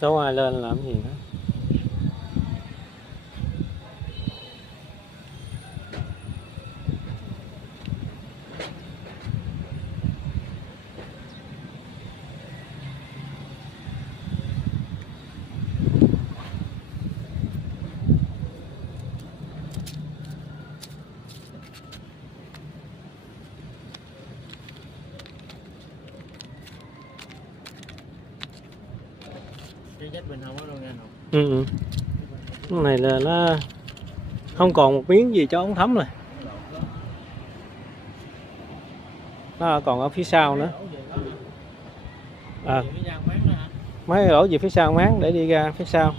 Đâu ai lên làm gì nữa. Cái dắt bên hông có luôn nha. Ừ. Cái này là nó không còn một miếng gì cho ống thấm rồi. Nó còn ở phía sau nữa. Mấy cái lỗ gì phía sau máng để đi ra phía sau.